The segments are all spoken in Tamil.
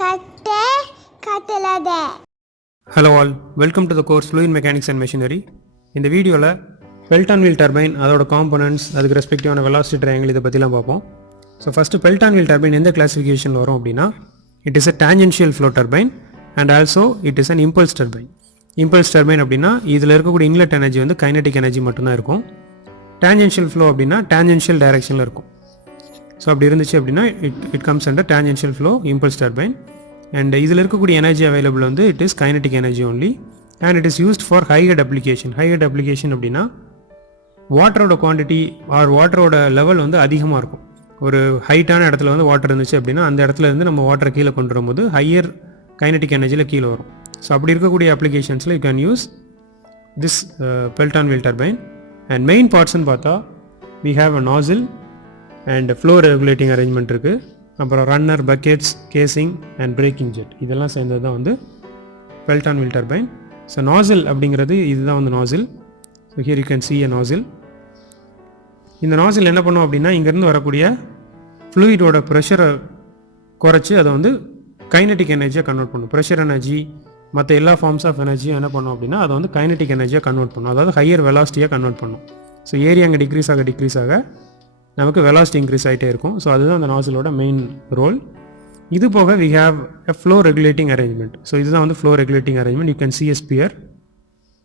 Katte கட்டலாதே. Hello all, welcome to the course Fluid Mechanics and Machinery. இந்த வீடியோவில் பெல்டான் வீல் டர்பைன் அதோட காம்பனன்ட்ஸ் அதுக்கு ரெஸ்பெக்டிவான வெலாசிட்டி ட்ரையாங்கிள் இதை பற்றிலாம் பார்ப்போம். So first Pelton wheel turbine எந்த கிளாஸிஃபிகேஷனில் வரும் அப்படின்னா, it is a tangential flow turbine and also it is an impulse turbine. Impulse turbine அப்படின்னா இதில் இருக்கக்கூடிய இன்லெட் எனர்ஜி வந்து கைனடிக் எனர்ஜி மட்டும்தான் இருக்கும். டேஞ்சென்ஷியல் ஃப்ளோ அப்படின்னா டேஞ்சென்ஷியல் டைரக்ஷனில் இருக்கும். ஸோ அப்படி இருந்துச்சு அப்படின்னா it comes under tangential flow impulse turbine. And இதில் இருக்கக்கூடிய எனர்ஜி அவைலபிள் வந்து it is kinetic energy only and it is used for high head application. High head application அப்படின்னா வாட்டரோட குவான்டிட்டி ஆர் வாட்டரோட லெவல் வந்து அதிகமாக இருக்கும். ஒரு ஹைட்டான இடத்துல வந்து வாட்டர் இருந்துச்சு அப்படின்னா அந்த இடத்துல இருந்து நம்ம வாட்டரை கீழே கொண்டு வரும்போது ஹையர் கைனடிக் எனர்ஜியில் கீழே வரும். ஸோ அப்படி இருக்கக்கூடிய அப்ளிகேஷன்ஸில் you can use this Pelton wheel turbine. And main பார்ட்ஸ்ன்னு பார்த்தா we have a nozzle and flow regulating arrangement இருக்குது. அப்புறம் runner, buckets, casing and braking jet இதெல்லாம் சேர்ந்தது தான் வந்து Pelton wheel turbine. So nozzle அப்படிங்கிறது இதுதான் வந்து nozzle. So here you can see a nozzle. இந்த நாசில் என்ன பண்ணும் அப்படின்னா இங்கேருந்து வரக்கூடிய ஃப்ளூயிடோட ப்ரெஷரை குறைச்சி அதை வந்து கைனடிக் எனர்ஜியாக கன்வெர்ட் பண்ணும். ப்ரெஷர் எனர்ஜி மற்ற எல்லா ஃபார்ம்ஸ் ஆஃப் எனர்ஜியும் என்ன பண்ணும் அப்படின்னா அதை வந்து கைனடிக் எனர்ஜியாக கன்வெர்ட் பண்ணும், அதாவது ஹையர் வெலாசிட்டியாக கன்வெர்ட் பண்ணும். ஸோ ஏரியா அங்கே டிக்ரீஸ் ஆக நமக்கு வெலாசிட்டி இன்க்ரீஸ் ஆகிட்டே இருக்கும். ஸோ அதுதான் அந்த நாசிலோட மெயின் ரோல். இது போக we have a flow regulating arrangement. So இதுதான் வந்து flow regulating arrangement. You can see a spear.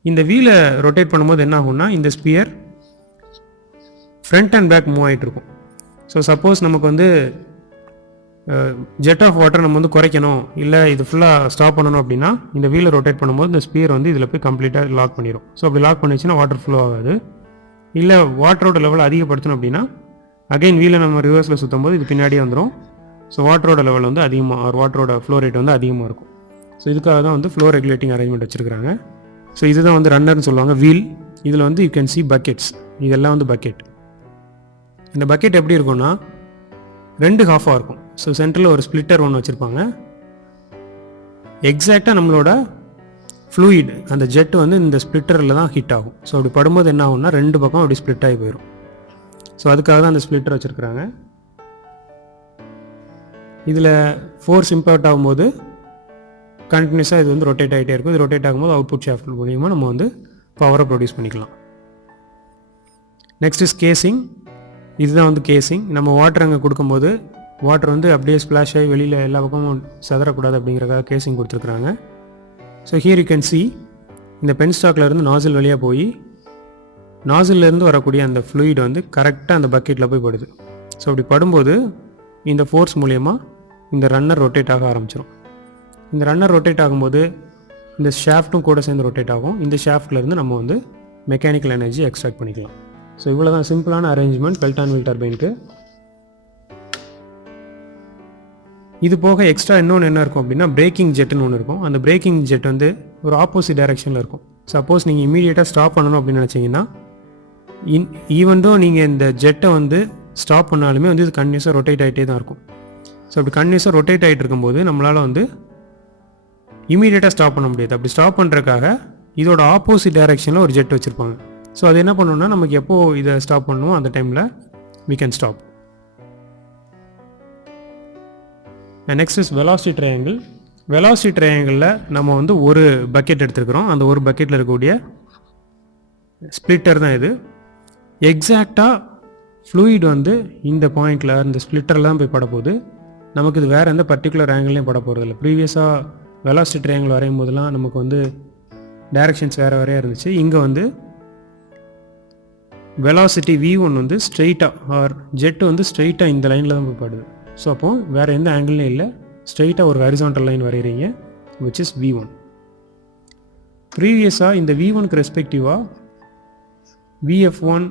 இந்த வீலை ரொட்டேட் பண்ணும்போது என்ன ஆகும்னா இந்த spear front and back move ஆகிட்டு இருக்கும். ஸோ சப்போஸ் நமக்கு வந்து ஜெட் ஆஃப் வாட்டர் நம்ம வந்து குறைக்கணும், இல்லை இது ஃபுல்லாக ஸ்டாப் பண்ணணும் அப்படின்னா இந்த வீலை ரொட்டேட் பண்ணும்போது இந்த ஸ்பியர் வந்து இதில் போய் கம்ப்ளீட்டாக லாக் பண்ணிடும். ஸோ அப்படி லாக் பண்ணிச்சுன்னா வாட்டர் ஃப்ளோ ஆகாது. இல்லை வாட்டரோட லெவல் அதிகப்படுத்தணும் அப்படின்னா அகைன் வீலை நம்ம ரிவர்ஸில் சுற்றும் போது இது பின்னாடியே வந்துடும். ஸோ வாட்டரோட லெவல் வந்து அதிகமாக வாட்டரோட ஃப்ளோ ரேட் வந்து அதிகமாக இருக்கும். ஸோ இதுக்காக தான் வந்து ஃப்ளோ ரெகுலேட்டிங் அரேஞ்ச்மெண்ட் வச்சுருக்காங்க. ஸோ இதுதான் வந்து ரன்னர்னு சொல்லுவாங்க வீல். இதில் வந்து யூ கேன் see பக்கெட்ஸ். இதெல்லாம் வந்து பக்கெட். இந்த பக்கெட் எப்படி இருக்கும்னா ரெண்டு ஹாஃபாக இருக்கும். ஸோ சென்டரில் ஒரு ஸ்ப்ளிட்டர் ஒன்று வச்சுருப்பாங்க. எக்ஸாக்டாக நம்மளோட ஃப்ளூயிட் அந்த ஜெட் வந்து இந்த ஸ்ப்ளிட்டரில் தான் ஹிட் ஆகும். ஸோ அப்படி படும்போது என்ன ஆகும்னா ரெண்டு பக்கம் அப்படி ஸ்ப்ளிட் ஆகி போயிடும். ஸோ அதுக்காக தான் அந்த ஸ்ப்ளிட்டர் வச்சுருக்குறாங்க. இதில் ஃபோர்ஸ் இம்பேக்ட் ஆகும்போது கண்டினியூஸாக இது வந்து ரொட்டேட் ஆகிட்டே இருக்கும். இது ரொட்டேட் ஆகும்போது அவுட்புட் ஷாஃப்ட் மூலியமாக நம்ம வந்து பவரை ப்ரொடியூஸ் பண்ணிக்கலாம். நெக்ஸ்ட் இஸ் கேசிங். இதுதான் வந்து கேசிங். நம்ம வாட்டர் அங்கே கொடுக்கும்போது வாட்டர் வந்து அப்படியே ஸ்ப்ளாஷ் ஆகி வெளியில் எல்லா பக்கமும் சதறக்கூடாது அப்படிங்கிறக்காக கேசிங் கொடுத்துருக்குறாங்க. So here you can see இந்த பென் ஸ்டாக்லேருந்து நாசில் வழியாக போய் நாசில்லேருந்து வரக்கூடிய அந்த ஃப்ளூயிட் வந்து கரெக்டாக அந்த பக்கெட்டில் போய் படுது. ஸோ அப்படி படும்போது இந்த ஃபோர்ஸ் மூலயமா இந்த ரன்னர் ரொட்டேட் ஆக ஆரம்பிச்சிடும். இந்த ரன்னர் ரொட்டேட் ஆகும்போது இந்த ஷாஃப்ட்டும் கூட சேர்ந்து ரொட்டேட் ஆகும். இந்த ஷாஃப்ட்லேருந்து நம்ம வந்து மெக்கானிக்கல் எனர்ஜி எக்ஸ்ட்ராக்ட் பண்ணிக்கலாம். ஸோ இவ்வளோ தான் சிம்பிளான அரேஞ்ச்மெண்ட் பெல்டான் வீல் டர்பைனுக்கு. இது போக எக்ஸ்ட்ரா இன்னொன்று என்ன இருக்கும் அப்படின்னா பிரேக்கிங் ஜெட்டுன்னு ஒன்று இருக்கும். அந்த பிரேக்கிங் ஜெட் வந்து ஒரு ஆப்போசிட் டைரெக்ஷனில் இருக்கும். சப்போஸ் நீங்கள் இமீடியட்டாக ஸ்டாப் பண்ணணும் அப்படின்னு நினச்சிங்கன்னா ஈவன்தோ நீங்கள் இந்த ஜெட்டை வந்து ஸ்டாப் பண்ணாலுமே வந்து இது கன்டினியூஸாக ரொட்டேட் ஆகிட்டே தான் இருக்கும். ஸோ அப்படி கன்டினியூஸாக ரொட்டேட் ஆகிட்டு இருக்கும்போது நம்மளால் வந்து இமீடியட்டாக ஸ்டாப் பண்ண முடியாது. அப்படி ஸ்டாப் பண்ணுறதுக்காக இதோட ஆப்போசிட் டைரெக்ஷனில் ஒரு ஜெட் வச்சுருப்பாங்க. ஸோ அது என்ன பண்ணணும்னா நமக்கு எப்போ இதை ஸ்டாப் பண்ணணுமோ அந்த டைமில் we can stop. And next is velocity triangle. velocity triangleல நம்ம வந்து ஒரு பக்கெட் எடுத்துருக்கிறோம். அந்த ஒரு பக்கெட்டில் இருக்கக்கூடிய ஸ்ப்ளிட்டர் தான் இது. எக்ஸாக்டாக ஃப்ளூயிட் வந்து இந்த பாயிண்டில் இந்த ஸ்ப்ளிட்டரில் தான் போய் பட போகுது. நமக்கு இது வேறு எந்த பர்டிகுலர் ஆங்கிள்லையும் பட போகிறதில்ல. ப்ரீவியஸாக வெலாசிட்டி ட்ரையாங்கிள் வரையும் போதெல்லாம் நமக்கு வந்து டைரக்ஷன்ஸ் வேறையாக இருந்துச்சு. இங்கே வந்து வெலாசிட்டி V1 வந்து ஸ்ட்ரெயிட்டாக ஆர் ஜெட் வந்து ஸ்ட்ரெயிட்டாக இந்த லைனில் தான் போய் படுது. ஸோ அப்போது வேறு எந்த ஆங்கிள்லையும் இல்லை, ஸ்ட்ரெயிட்டாக ஒரு ஹரிசாண்டல் லைன் வரைகிறீங்க which is V1. ப்ரீவியஸாக இந்த V1க்கு ரெஸ்பெக்டிவாக VF1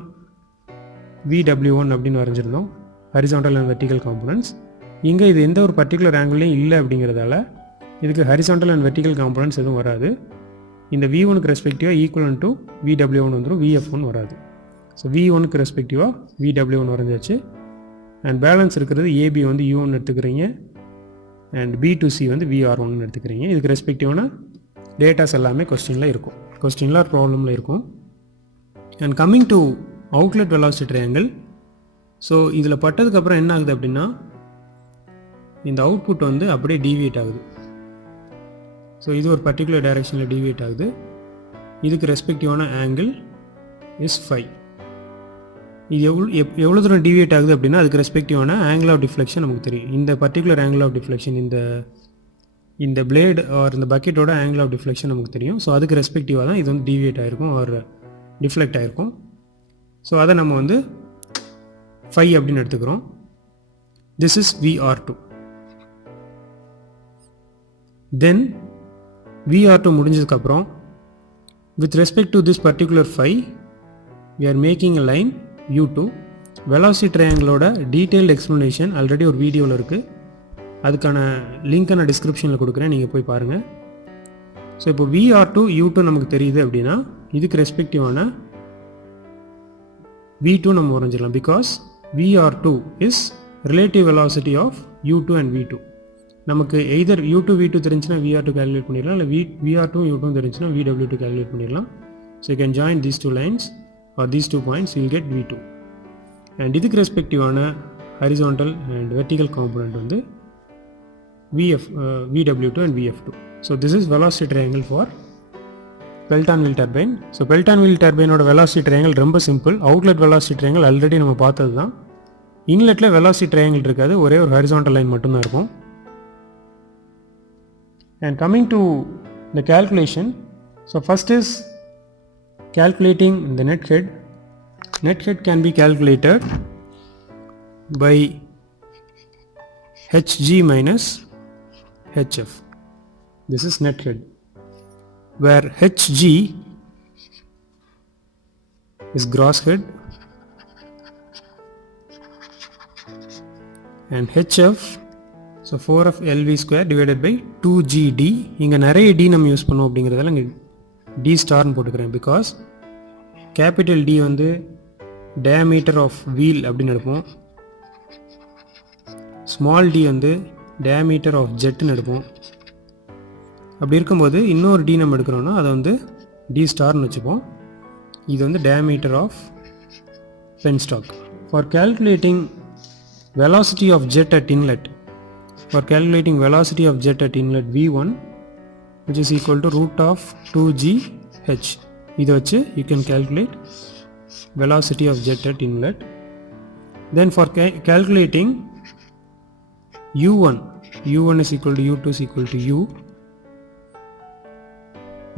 VW1 அப்படின்னு வரைஞ்சிருந்தோம், ஹரிசாண்டல் அண்ட் வெர்டிக்கல் காம்பனன்ட்ஸ். இங்கே இது எந்த ஒரு பர்டிகுலர் ஆங்கிள்லையும் இல்லை அப்படிங்கிறதால இதுக்கு ஹரிசாண்டல் அண்ட் வெர்டிக்கல் காம்பனன்ட்ஸ் எதுவும் வராது. இந்த V1க்கு ரெஸ்பெக்டிவாக ஈக்குவலன் டு VW1 வந்துடும், VF1 வராது. ஸோ V1க்கு ரெஸ்பெக்டிவாக VW1 வரைஞ்சாச்சு. அண்ட் பேலன்ஸ் இருக்கிறது AB வந்து U1 எடுத்துக்கிறீங்க அண்ட் B2C வந்து VR1 எடுத்துக்கிறீங்க. இதுக்கு ரெஸ்பெக்டிவான டேட்டாஸ் எல்லாமே கொஸ்டினில் இருக்கும், கொஸ்டினில் ப்ராப்ளமில் இருக்கும். And coming to outlet velocity triangle. So இதில் பட்டதுக்கப்புறம் என்ன ஆகுது அப்படின்னா இந்த அவுட்புட் வந்து அப்படியே டீவியேட் ஆகுது. ஸோ இது ஒரு பர்டிகுலர் டைரெக்ஷனில் டீவியேட் ஆகுது. இதுக்கு ரெஸ்பெக்டிவான ஆங்கிள் இஸ் 5. இது எவ்வளோ தூரம் டீவியேட் ஆகுது அப்படின்னா அதுக்கு ரெஸ்பெக்டிவான ஆங்கிள் ஆஃப் டிஃப்ளெக்ஷன் நமக்கு தெரியும். இந்த பர்டிகுலர் ஆங்கிள் ஆஃப் டிஃப்ளெக்ஷன் இந்த பிளேட் ஆர் இந்த பக்கெட்டோட ஆங்கிள் ஆஃப் டிஃப்ளெக்ஷன் நமக்கு தெரியும். ஸோ அதுக்கு ரெஸ்பெக்டிவாக தான் இது வந்து டீவியேட் ஆகிருக்கும் ஆர் டிஃப்ளெக்ட் ஆகிருக்கும். ஸோ அதை நம்ம வந்து 5 அப்படின்னு எடுத்துக்கிறோம். This is VR2. Then VR2 முடிஞ்சதுக்கப்புறம் with respect to this particular phi we are making a line U2. velocity triangle-ஓட detailed explanation already ஒரு வீடியோவில் இருக்குது. அதுக்கான லிங்க்கை நான் டிஸ்கிரிப்ஷனில் கொடுக்குறேன், நீங்கள் போய் பாருங்கள். ஸோ இப்போ VR2 U2 நமக்கு தெரியுது அப்படின்னா இதுக்கு ரெஸ்பெக்டிவான V2 நம்ம வரைஞ்சிடலாம். Because VR2 is relative velocity of U2 and V2. நமக்கு எய்தர் U2 V2 தெரிஞ்சுன்னா VR2 கால்குலேட் பண்ணிடலாம், இல்லை VR2 U2 தெரிஞ்சுன்னா VW2 கால்குலேட் பண்ணிடலாம். So you can join these 2 lines or these 2 points, you will get V2. And இதுக்கு ரெஸ்பெக்டிவான ஹரிசாண்டல் அண்ட் வெர்டிக்கல் காம்பனண்ட் வந்து VW2 and VF2. So this is velocity triangle for Pelton wheel turbine. So Pelton wheel turbine ஓட velocity triangle ரொம்ப simple. Outlet velocity triangle already நம்ம பார்த்தது தான். இன்லெட்டில் velocity triangle இருக்காது, ஒரே ஒரு ஹரிசாண்டல் லைன் மட்டும்தான் இருக்கும். And coming to the calculation, so first is calculating the net head. Net head can be calculated by Hg minus Hf. This is net head, where Hg is gross head and Hf, so 4 of LV square divided by 2GD. இங்கே நிறைய D நம்ம யூஸ் பண்ணோம் அப்படிங்கிறதால இங்கே D ஸ்டார்னு போட்டுக்கிறேன். பிகாஸ் கேபிட்டல் D வந்து diameter of wheel அப்படின்னு எடுப்போம், ஸ்மால் d வந்து diameter of jetன்னு எடுப்போம். அப்படி இருக்கும்போது இன்னொரு d நம்ம எடுக்கிறோன்னா அதை வந்து D ஸ்டார்னு வச்சுப்போம். இது வந்து diameter of penstock. For calculating velocity of jet at inlet, V1 which is equal to root of 2GH, இதை வச்சு you can calculate velocity of jet at inlet. Then for calculating U1 is equal to U2 is equal to U.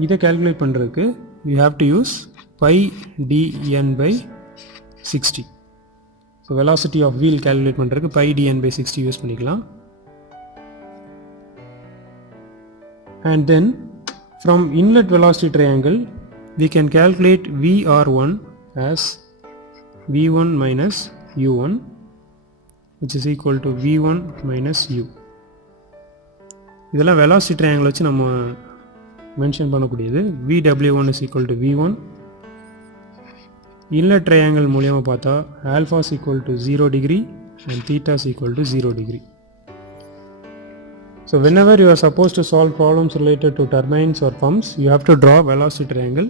இதை calculate பண்ணுறதுக்கு you have to use pi dn by 60. So velocity of wheel calculate பண்ணுறதுக்கு pi dn by 60 யூஸ் பண்ணிக்கலாம். And then from inlet velocity triangle we can calculate VR1 as V1 minus U1, which is equal to V1 minus U. இதெல்லாம் velocity triangle வச்சு நம்ம மென்ஷன் பண்ணக்கூடியது. VW1 is equal to V1. inlet triangle மூலியமாக பார்த்தா alpha is equal to 0 degree and theta is equal to 0 degree. So whenever you are supposed to solve problems related to turbines or pumps, you have to draw velocity triangle.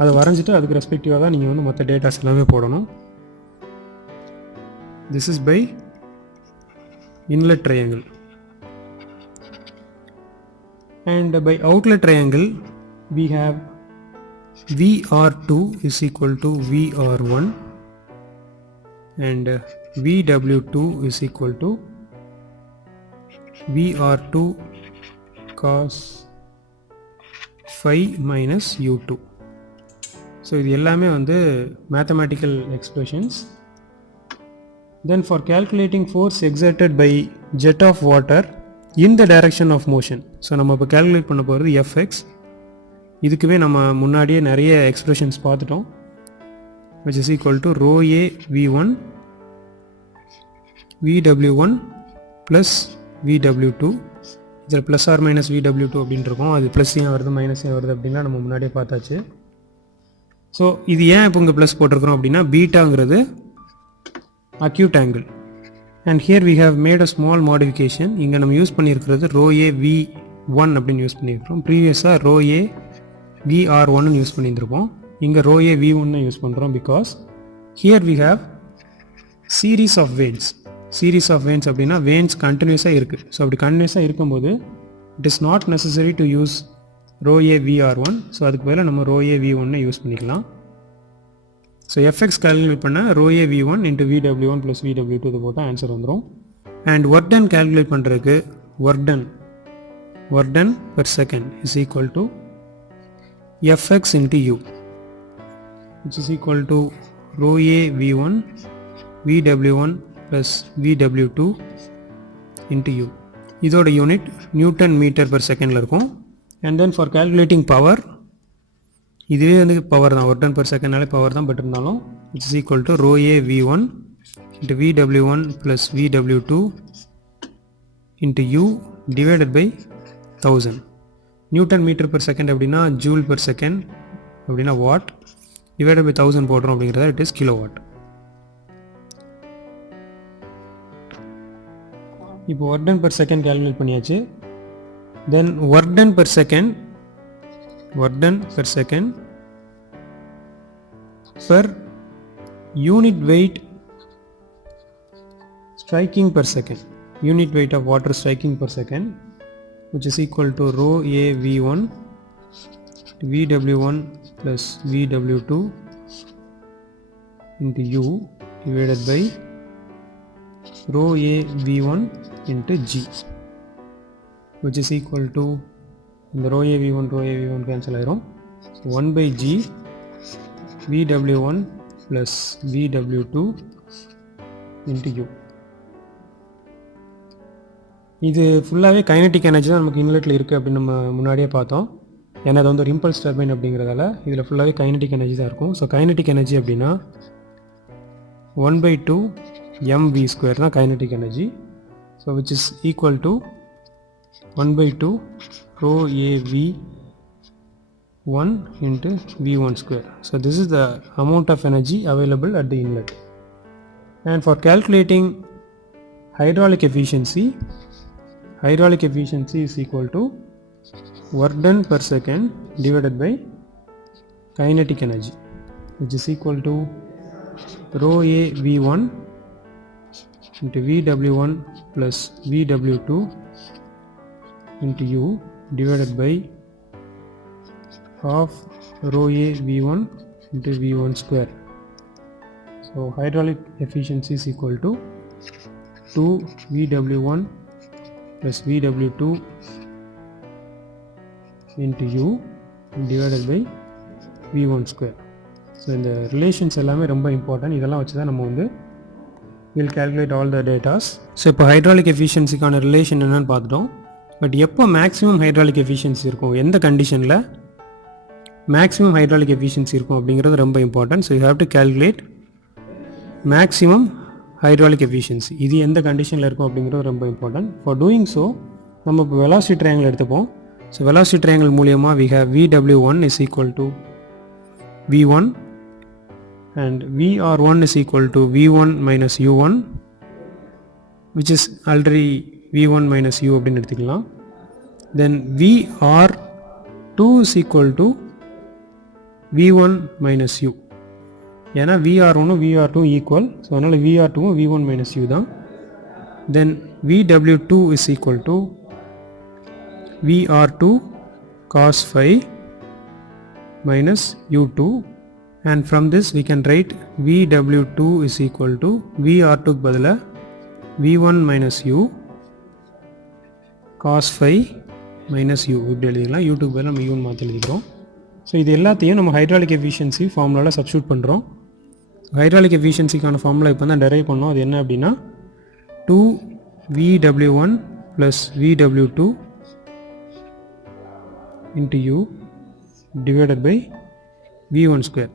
அதை வரைஞ்சிட்டு அதுக்கு ரெஸ்பெக்டிவாக தான் நீங்கள் வந்து மற்ற டேட்டாஸ் எல்லாமே போடணும். This is by inlet triangle. And by outlet triangle we have VR2 is equal to VR1 and VW2 is equal to VR2 cos phi minus U2. So இது எல்லாமே வந்து mathematical expressions. Then for calculating force exerted by jet of water in the direction of motion, so நம்ம இப்போ calculate பண்ண போகிறது Fx. இதுக்குவே நம்ம முன்னாடியே நிறைய எக்ஸ்பிரஷன்ஸ் பார்த்துட்டோம், which is equal to rho a v1 vw1 plus vw2. இதில் ப்ளஸ் ஆர் மைனஸ் VW2 அப்படின்னு இருக்கும். அது ப்ளஸ் ஏன் வருது மைனஸ் ஏன் வருது அப்படின்னா நம்ம முன்னாடியே பார்த்தாச்சு. ஸோ இது ஏன் இப்போ இங்கே ப்ளஸ் போட்டிருக்கிறோம் அப்படின்னா பீட்டாங்கிறது acute angle, and here we have made a small modification. இங்கே நம்ம யூஸ் பண்ணியிருக்கிறது rho a v1 அப்படின்னு யூஸ் பண்ணியிருக்கிறோம். ப்ரீவியஸாக rho a vr1 யூஸ் பண்ணியிருந்திருப்போம். இங்கே rho a v1 யூஸ் பண்ணுறோம். Because here we have series of waves. Series of vanes அப்படின்னா வேன்ஸ் கண்டினியூஸாக இருக்குது. ஸோ அப்படி கண்டினியூஸாக இருக்கும்போது it is not necessary to use rho a VR one. So அதுக்கு பதிலாக நம்ம ரோ ஏ வி1 யூஸ் பண்ணிக்கலாம். ஸோ எஃப்எக்ஸ் கால்குலேட் பண்ண rho a V one into VW one plus VW two இது போட்டால் ஆன்சர் வந்துடும். அண்ட் ஒர்க் டன் கால்குலேட் பண்ணுறதுக்கு work done per second is equal to fx into u, which is equal to rho a v1 vw1 plus vw2 into u. இதோட யூனிட் நியூட்டன் மீட்டர் per secondல இருக்கும். and then for calculating power, இதுவே வந்து பவர் தான், ஒர்க் டன் per secondனாலே பவர் தான், பட் இருந்தாலும் which is equal to rho a v1 into vw1 plus vw2 into u divided by 1000. Newton metre per second அப்படின்னா ஜூல் per second அப்படின்னா வாட், டிவைடட் பை 1000 போடுறோம் அப்படிங்கிறத இட் இஸ் கிலோ வாட். இப்போ work done per second calculate பண்ணியாச்சு. Then work done per second per unit weight striking per second, unit weight of water striking per second, which is equal to rho a v1 vw1 plus vw2 into u divided by rho a v1 into g, which is equal to இந்த rho a v1 cancel ஆயிரும். So 1 by g vw1 plus vw2 into u. இது ஃபுல்லாகவே கைனட்டிக் எனர்ஜி தான் நமக்கு இன்லெட்டில் இருக்குது அப்படின்னு நம்ம முன்னாடியே பார்த்தோம். ஏன்னா அது வந்து ஒரு இம்பல்ஸ் டர்பைன் அப்படிங்கிறதால இதில் ஃபுல்லாகவே கைனட்டிக் எனர்ஜி தான் இருக்கும். ஸோ கைனட்டிக் எனர்ஜி அப்படின்னா 1/2 mv² தான் kinetic energy. So which is equal to 1/2 rho a v1 into v1². So this is the amount of energy available at the inlet. And for calculating hydraulic efficiency is equal to work done per second divided by kinetic energy, which is equal to rho a v1 into vw1 plus vw2 into u divided by half rho a v1 into v1². So hydraulic efficiency is equal to 2 vw1 plus vw2 into u divided by v1². So இந்த ரிலேஷன்ஸ் எல்லாமே ரொம்ப இம்பார்ட்டன்ட். இதெல்லாம் வச்சு தான் நம்ம வந்து will calculate all the datas. So இப்போ ஹைட்ராலிக் எஃபிஷியன்சிக்கான ரிலேஷன் என்னென்னு பார்த்துட்டோம். பட் எப்போ மேக்ஸிமம் ஹைட்ராலிக் எஃபிஷியன்சி இருக்கும், எந்த கண்டிஷனில் மேக்ஸிமம் ஹைட்ராலிக் எஃபிஷியன்சி இருக்கும் அப்படிங்கிறது ரொம்ப important. So you have to calculate maximum hydraulic efficiency. இது எந்த கண்டிஷனில் இருக்கும் அப்படிங்கிறது ரொம்ப இம்பார்ட்டன்ட். ஃபார் டூயிங் ஸோ நம்ம இப்போ வெலாசிட்டி ட்ரையாங்கிள் எடுத்துப்போம். ஸோ வெலாசிட்டி ட்ரையாங்கிள் மூலியமாக we have vw1 is equal to v1 and vr1 is equal to v1 minus u1, which is already v1 minus u அப்படின்னு எடுத்துக்கலாம். then vr2 is equal to v1 minus u. ஏன்னா vr1 vr2 ஈக்குவல். ஸோ அதனால் vr2 v1 minus u தான். then vw2 is equal to vr2 cos phi minus u2, and from this we can write vw2 is equal to vr2 பதிலா v1 minus u cos phi minus u இப்படி எழுதிக்கலாம். u2 பதிலா நம்ம u1 மாற்றி எழுதிக்கிறோம். ஸோ இது எல்லாத்தையும் நம்ம ஹைட்ராலிக் எஃபிஷியன்சி ஃபார்முலாவில் சப்ஸ்டியூட் பண்ணுறோம். ஹைட்ராலிக் எஃபிஷியன்சிக்கான ஃபார்முலா இப்போ தான் டெரைவ் பண்ணோம். அது என்ன அப்படின்னா 2 vw1 plus vw2 into u divided by v1².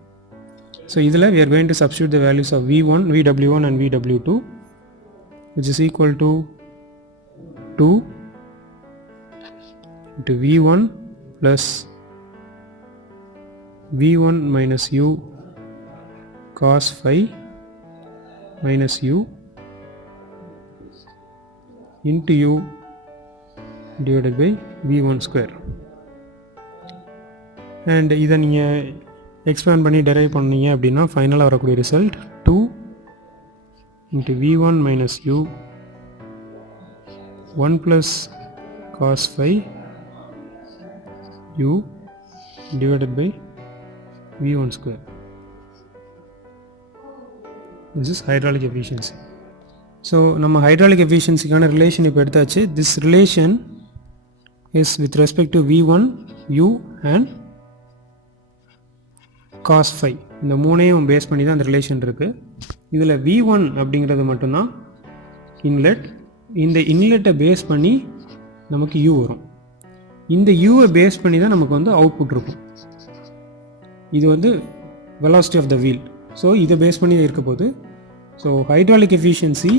So இதில் we are going to substitute the values of v1, vw1 and vw2, which is equal to 2 into v1 plus v1 minus u cos phi minus u into u divided by v1². And இதை நீங்கள் எக்ஸ்பேண்ட் பண்ணி டெரைவ் பண்ணீங்க அப்படின்னா ஃபைனலாக வரக்கூடிய result 2 into v1 minus u 1 plus cos phi u divided by v1 square. This is hydraulic efficiency. So நம்ம hydraulic efficiency கான relation இப்போ எடுத்தாச்சு. This relation is with respect to v1 u and cos phi. இந்த மூணையும் பேஸ் பண்ணி தான் அந்த ரிலேஷன் இருக்குது. இதில் v1 அப்படிங்கிறது மட்டும்தான் இன்லெட். இந்த இன்லெட்டை பேஸ் பண்ணி நமக்கு u வரும். இந்த uவை பேஸ் பண்ணி தான் நமக்கு வந்து அவுட்புட் இருக்கும். இது வந்து velocity of the wheel. So இதை பேஸ் பண்ணி இருக்க போது. So hydraulic efficiency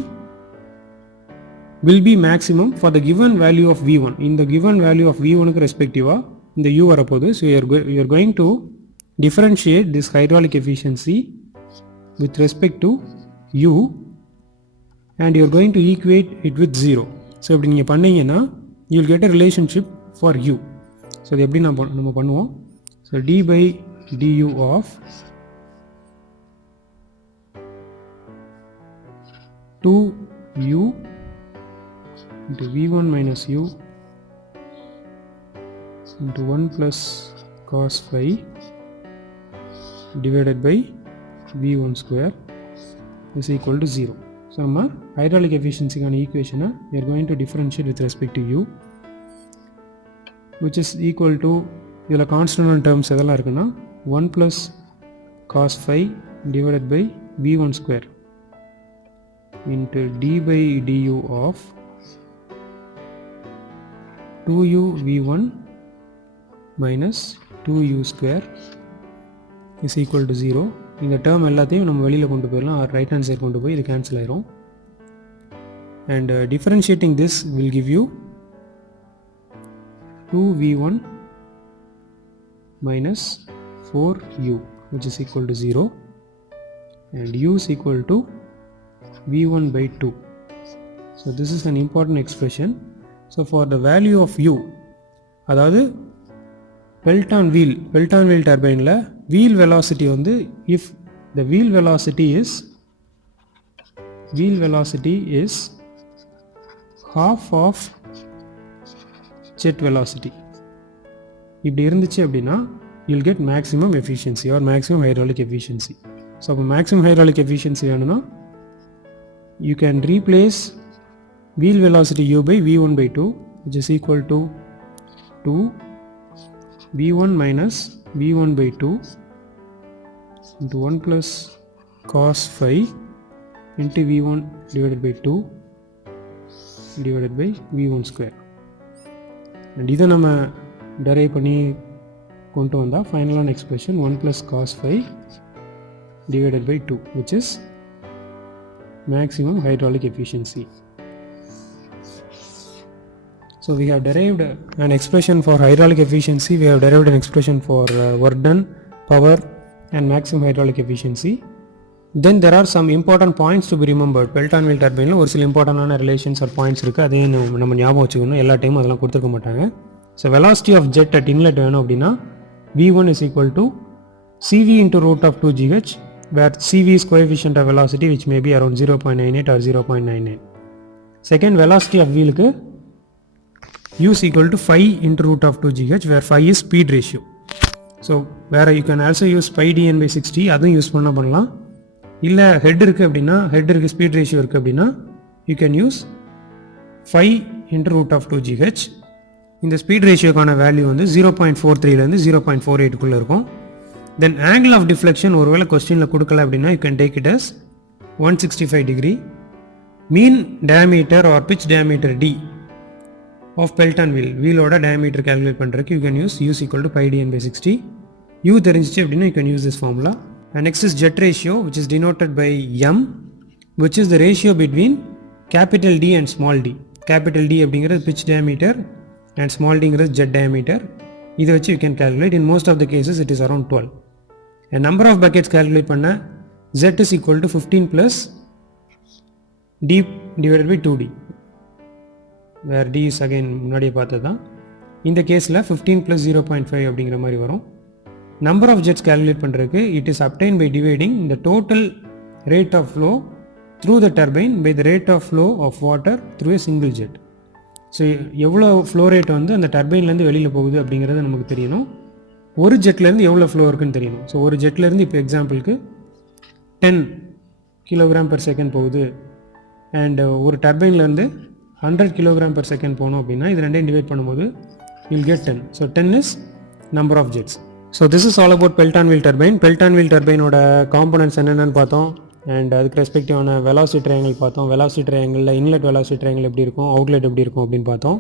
will be maximum for the given value of v1. இந்த given value of v1க்கு ரெஸ்பெக்டிவாக இந்த u வரப்போகுது. So you are going to differentiate this hydraulic efficiency with respect to u and you are going to equate it with 0. So இப்படி நீங்கள் பண்ணீங்கன்னா you will get a relationship for u. So இது எப்படி நம்ம பண்ணுவோம். So d by du of 2u into v1 minus u into 1 plus cos phi divided by v1 square is equal to 0. So நம்ம hydraulic efficiency கான equation we are going to differentiate with respect to u which is equal to இதில் constant terms எதெல்லாம் இருக்குன்னா 1 plus cos phi divided by v1 square into d by du of 2u v1 minus 2u square is equal to 0. இந்த term எல்லாத்தையும் நம்ம வெளியில் கொண்டு போயிடலாம். ரைட் ஹேண்ட் சைட் கொண்டு போய் இது கேன்சல் ஆயிரும். And differentiating this will give you 2v1 minus 4u which is equal to 0 and u is equal to v1 by 2. So this is an important expression. So for the value of u, அதாவது Pelton wheel turbine wheel velocity வந்து if the wheel velocity is half of jet velocity இப்படி இருந்துச்சு அப்படின்னா you'll get maximum efficiency or maximum hydraulic efficiency. So அப்போ maximum hydraulic efficiency வேணும்னா you can replace wheel velocity u by v1 by 2 which is equal to 2 v1 minus v1 by 2 into 1 plus cos phi into v1 divided by 2 divided by v1 square. And இதை நம்ம derive பண்ணி கொண்டு வந்தால் ஃபைனலான expression 1 plus cos phi divided by 2 which is maximum hydraulic efficiency. So we have derived an expression for hydraulic efficiency, we have derived an expression for work done, power and maximum hydraulic efficiency. Then there are some important points to be remembered. Pelton wheel turbine ஒரு சில இம்பார்ட்டன்டான ரிலேஷன்ஸ் ஆர் பாயிண்ட்ஸ் இருக்குது. அதையும் நம்ம ஞாபகம் வச்சுக்கணும். எல்லா டைமும் அதெல்லாம் கொடுத்துருக்க மாட்டாங்க. So velocity of jet at inlet வேணும் அப்படின்னா v1 is equal to cv into root of 2gh where cv is coefficient of velocity which may be around 0.98 or 0.99. Second, velocity of wheel க்கு u is equal to phi into root of 2gh where phi is speed ratio. So where you can also use pi dn by 60 அதுவும் யூஸ் பண்ணலாம். இல்லை ஹெட் இருக்குது அப்படின்னா ஹெட்டுக்கு ஸ்பீட் ரேஷியோ இருக்குது அப்படின்னா you can use phi into root of 2gh. இந்த ஸ்பீட் ரேஷியோக்கான வேல்யூ வந்து 0.43லேருந்து 0.48க்குள்ளே இருக்கும். தென் ஆங்கிள் ஆஃப் டிஃப்ளெக்ஷன் ஒருவேளை கொஸ்டினில் கொடுக்கல அப்படின்னா you can take it as 165 degree. Mean diameter or pitch diameter D of Pelton வீலோட டயாமீட்டர் கேல்குலேட் பண்ணுறதுக்கு you can use u is equal to pi dn by 60. u தெரிஞ்சிச்சு அப்படின்னா you can use this formula. And next is jet ratio which is denoted by m which is the ratio between capital D and small d. Capital D அப்படிங்கிறது pitch diameter and small d ங்கிறது jet diameter. இதை வச்சு you can calculate. In most of the cases it is around 12. And number of buckets calculate பண்ண z is equal to 15 plus d divided by 2d where d is again முன்னாடியே பார்த்தது தான். இந்த கேஸில் 15 plus 0.5 அப்படிங்கிற மாதிரி வரும். நம்பர் ஆஃப் ஜெட்ஸ் கேல்குலேட் பண்ணுறதுக்கு it is obtained by dividing the total rate of flow through the turbine by the rate of flow of water through a single jet. So எவ்வளோ ஃப்ளோ ரேட் வந்து அந்த டர்பைன்லேருந்து வெளியில் போகுது அப்படிங்கிறது நமக்கு தெரியணும். ஒரு ஜெட்லேருந்து எவ்வளோ ஃப்ளோ இருக்குன்னு தெரியணும். ஸோ ஒரு ஜெட்லேருந்து இப்போ எக்ஸாம்பிளுக்கு 10 கிலோகிராம் பெர் செகண்ட் போகுது அண்ட் ஒரு டர்பைன்லேருந்து 100 கிலோகிராம் பெர் செகண்ட் போகணும் அப்படின்னா இது ரெண்டையும் டிவைட் பண்ணும்போது you'll get 10. So 10 is number of jets. So this is all about Pelton wheel turbine. Pelton wheel டர்பைனோட காம்பனன்ட்ஸ் என்னென்னு பார்த்தோம் அண்ட் அதுக்கு ரெஸ்பெக்டிவான வெலாசிட்டி ட்ரையாங்கிள் பார்த்தோம். வெலாசிட்டி ட்ரையாங்கிளில் இன்லெட் வெலாசிட்டி ட்ரையாங்கிள் எப்படி இருக்கும், அவுட்லெட் எப்படி இருக்கும் அப்படின்னு பார்த்தோம்.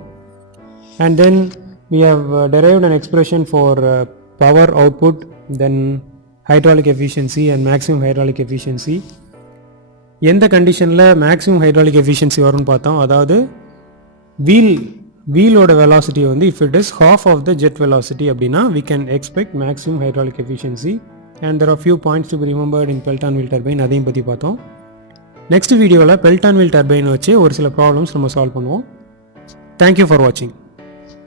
And then we have derived an expression for power output, then hydraulic efficiency and maximum hydraulic efficiency. எந்த கண்டிஷனில் மேக்ஸிமம் ஹைட்ராலிக் எஃபிஷியன்சி வரும்னு பார்த்தோம். அதாவது வீலோட வெலாசிட்டி வந்து if it is half of the jet velocity அப்படின்னா we can expect maximum hydraulic efficiency. And there are few points to be remembered in Pelton wheel turbine, அதையும் பற்றி பார்த்தோம். நெக்ஸ்ட் வீடியோவில் பெல்டான் வீல் டர்பைன் வச்சு ஒரு சில ப்ராப்ளம்ஸ் நம்ம சால்வ் பண்ணுவோம். தேங்க்யூ ஃபார் வாட்சிங்.